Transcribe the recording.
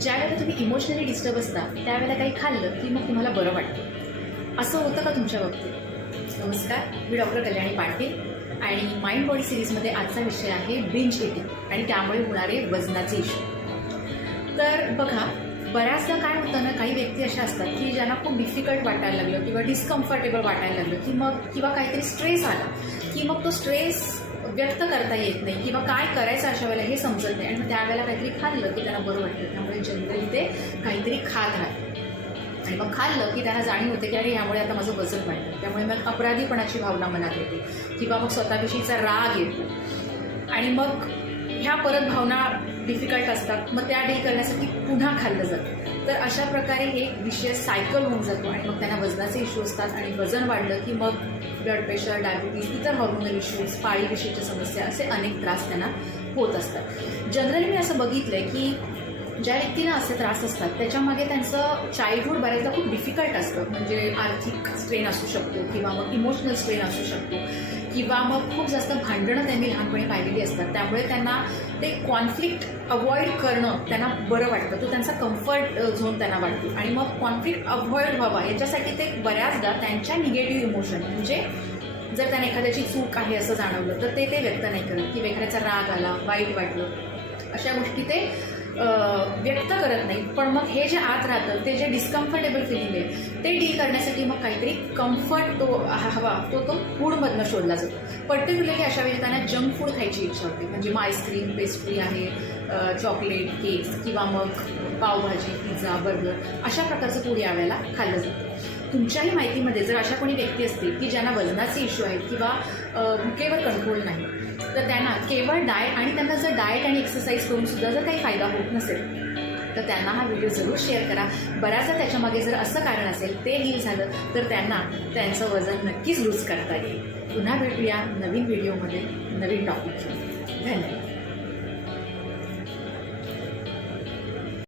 ज्यावेळेला तुम्ही emotionally disturb असता त्यावेळेला काही खाल्लं की मग तुम्हाला बरं वाटतं. असं होतं का तुमच्या बाबतीत? नमस्कार, मी डॉक्टर कल्याणी पाटील आणि माइंड बॉडी सिरीजमध्ये आजचा विषय आहे बिंज इटिंग आणि त्यामुळे होणारे वजनाचे इश्यू. तर बघा, बऱ्याचदा काय होतं ना, काही व्यक्ती अशा असतात की ज्यांना खूप डिफिकल्ट वाटायला लागलं किंवा डिस्कम्फर्टेबल वाटायला लागलं की मग किंवा काहीतरी स्ट्रेस आला की मग तो स्ट्रेस व्यक्त करता येत नाही किंवा काय करायचं अशा वेळेला हे समजत नाही आणि त्यावेळेला काहीतरी खाल्लं की त्यांना बरं वाटतं. त्यामुळे जनरली ते काहीतरी खात राहतात आणि मग खाल्लं की त्यांना जाणीव होते की अरे यामुळे आता माझं वजन वाढतं. त्यामुळे मग अपराधीपणाची भावना मनात येते किंवा मग स्वतःविषयीचा राग येतो आणि मग ह्या परत भावना डिफिकल्ट असतात, मग त्या डील करण्यासाठी पुन्हा खाल्लं जातं. तर अशा प्रकारे हे विषय सायकल होऊन जातो आणि मग त्यांना वजनाचे इश्यू असतात आणि वजन वाढलं की मग ब्लड प्रेशर, डायबिटीज, इतर हॉर्मोनल इश्यूज, पाळीविषयीच्या समस्या, असे अनेक त्रास त्यांना होत असतात. जनरली मी असं बघितलं आहे की ज्या व्यक्तींना असे त्रास असतात त्याच्यामागे त्यांचं चाइल्डहूड बऱ्याचदा खूप डिफिकल्ट असतं. म्हणजे आर्थिक स्ट्रेन असू शकतो किंवा मग इमोशनल स्ट्रेन असू शकतो किंवा मग खूप जास्त भांडणं त्यांनी लहानपणी पाहिलेली असतात. त्यामुळे त्यांना ते कॉन्फ्लिक्ट अवॉइड करणं त्यांना बरं वाटतं, तो त्यांचा कम्फर्ट झोन त्यांना वाटतो आणि मग कॉन्फ्लिक्ट अवॉइड व्हावा याच्यासाठी ते बऱ्याचदा त्यांच्या निगेटिव्ह इमोशन, म्हणजे जर त्यांना एखाद्याची चूक आहे असं जाणवलं तर ते व्यक्त नाही करत किंवा एखाद्याचा राग आला, वाईट वाटलं, अशा गोष्टी ते व्यक्त करत नाही. पण मग हे जे आत राहतं, ते जे डिस्कम्फर्टेबल फिलिंग आहे ते डील करण्यासाठी मग काहीतरी कम्फर्ट तो हवा तो फूडमधनं शोधला जातो. पर्टिक्युलरली अशा वेळी त्यांना जंक फूड खायची इच्छा होते. म्हणजे मग आईस्क्रीम, पेस्ट्री आहे, चॉकलेट, केक्स किंवा मग पावभाजी, पिझ्झा, बर्गर, अशा प्रकारचं फूड यावेळेला खाल्लं जातं. तुमच्याही माहितीमध्ये जर अशा कोणी व्यक्ती असतील की ज्यांना वजनाचे इश्यू आहेत किंवा भुकेवर कंट्रोल नाही, तर त्यांना केवळ डाएट आणि त्यांना जर डाएट आणि एक्सरसाइज करून सुद्धा जर काही फायदा होत नसेल तर त्यांना हा व्हिडिओ जरूर शेअर करा. बऱ्याचदा त्याच्यामागे जर असं कारण असेल ते डील झालं तर त्यांना त्यांचं वजन नक्कीच लूज करता येईल. पुन्हा भेटूया नवीन व्हिडिओमध्ये नवीन टॉपिक घेऊन.